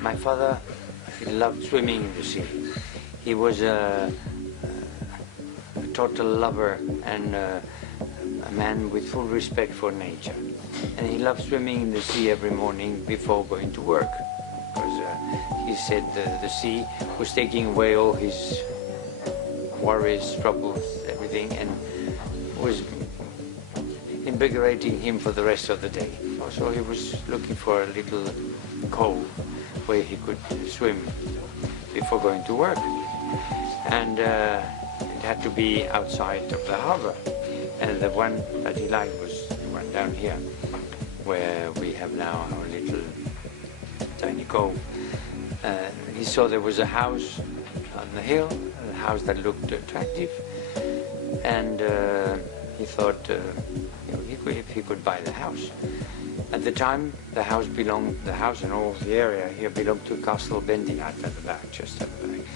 My father, he loved swimming in the sea. He was a total lover and a man with full respect for nature. And he loved swimming in the sea every morning before going to work. Because he said the sea was taking away all his worries, troubles, everything, and was invigorating him for the rest of the day. So he was looking for a little cove where he could swim before going to work. And it had to be outside of the harbor. And the one that he liked was the one down here, where we have now our little tiny cove. He saw there was a house on the hill, a house that looked attractive, and he thought if he could buy the house. At the time, the house and all the area here belonged to Castle Bendiat at the back, just at the back.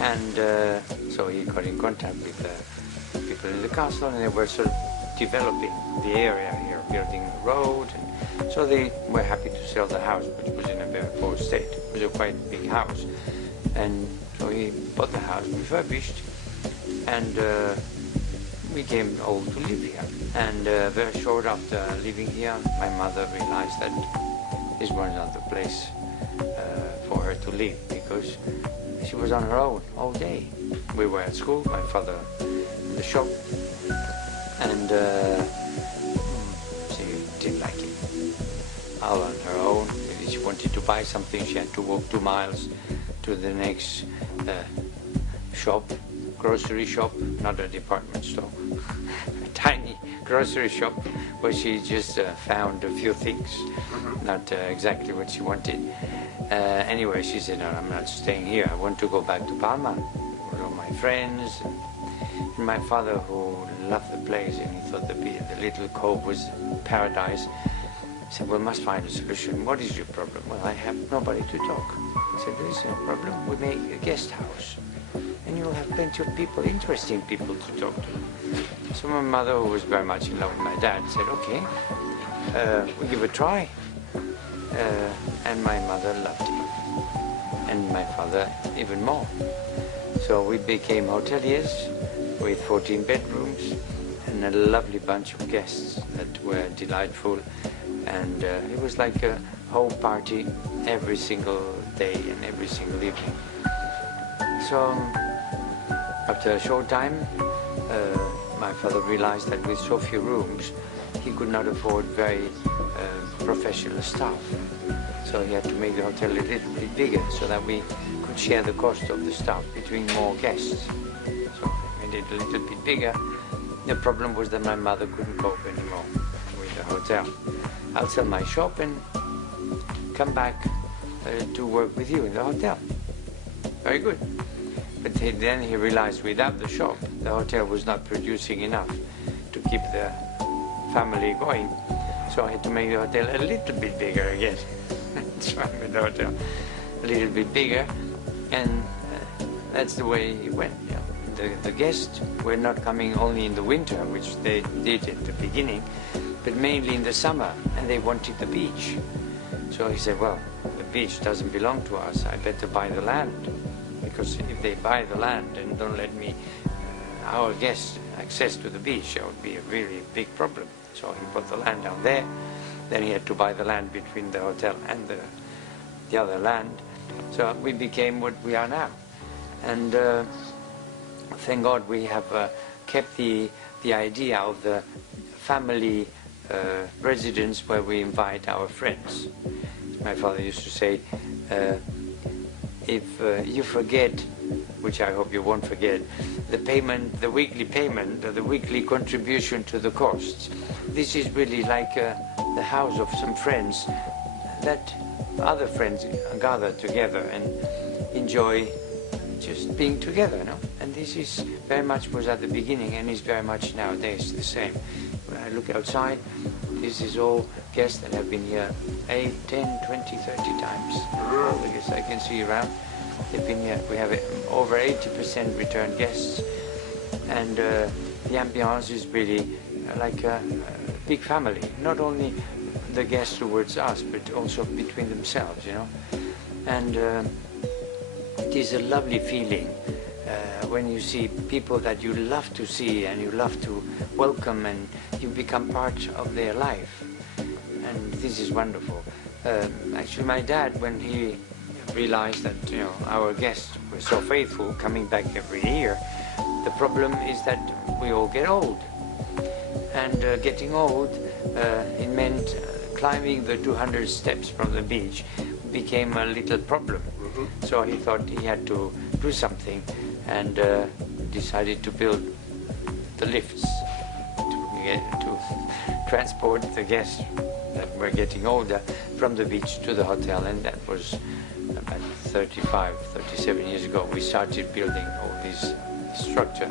And so he got in contact with the people in the castle, and they were sort of developing the area here, building the road. And so they were happy to sell the house, which was in a very poor state. It was a quite big house. And so he bought the house refurbished, and we came all to live here. And very short after living here, my mother realized that this was not the place for her to live, because she was on her own all day. We were at school, my father in the shop, and she didn't like it. All on her own. If she wanted to buy something, she had to walk 2 miles to the next shop, grocery shop, not a department store, a tiny grocery shop where she just found a few things, not exactly what she wanted. Anyway, she said, no, I'm not staying here. I want to go back to Palma with all my friends. And my father, who loved the place and he thought the little cove was paradise, said, well, must find a solution. What is your problem? Well, I have nobody to talk. I said, there is no problem. We make a guest house. And you'll have plenty of people, interesting people to talk to. So my mother, who was very much in love with my dad, said, okay, we'll give it a try. And my mother loved him, and my father even more. So we became hoteliers with 14 bedrooms and a lovely bunch of guests that were delightful. And it was like a whole party every single day and every single evening. So after a short time, my father realized that with so few rooms, he could not afford very professional staff. So he had to make the hotel a little bit bigger so that we could share the cost of the staff between more guests. So we made it a little bit bigger. The problem was that my mother couldn't cope anymore with the hotel. I'll sell my shop and come back to work with you in the hotel. Very good. But then he realized without the shop, the hotel was not producing enough to keep the family going. So I had to make the hotel a little bit bigger again. So I made the hotel a little bit bigger, and that's the way it went. Yeah. The guests were not coming only in the winter, which they did at the beginning, but mainly in the summer, and they wanted the beach. So he said, well, the beach doesn't belong to us. I better buy the land, because if they buy the land and don't let me, our guests, access to the beach, that would be a really big problem. So he bought the land down there. Then he had to buy the land between the hotel and the other land. So we became what we are now. And thank God we have kept the idea of the family residence where we invite our friends. My father used to say, if you forget, which I hope you won't forget, the payment, the weekly payment, or the weekly contribution to the costs, this is really like the house of some friends that other friends gather together and enjoy just being together, you know? And this is very much was at the beginning and is very much nowadays the same. When I look outside, this is all guests that have been here 8, 10, 20, 30 times. All the guests I can see around, they've been here. We have over 80% return guests, and the ambiance is really like a big family. Not only the guests towards us, but also between themselves, you know. And it is a lovely feeling when you see people that you love to see and you love to welcome, and you become part of their life. And this is wonderful. Actually, my dad, when he realized that, you know, our guests were so faithful, coming back every year, the problem is that we all get old. And getting old, it meant climbing the 200 steps from the beach became a little problem. So he thought he had to do something, and decided to build the lifts to transport the guests that were getting older from the beach to the hotel. And that was about 37 years ago. We started building all this structure,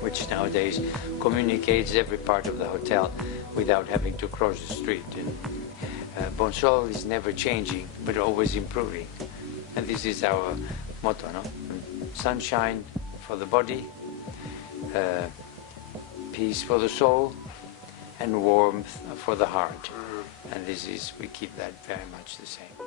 which nowadays communicates every part of the hotel without having to cross the street. And Bonsol is never changing, but always improving. And this is our motto, no? Sunshine for the body, peace for the soul, and warmth for the heart. And this is, we keep that very much the same.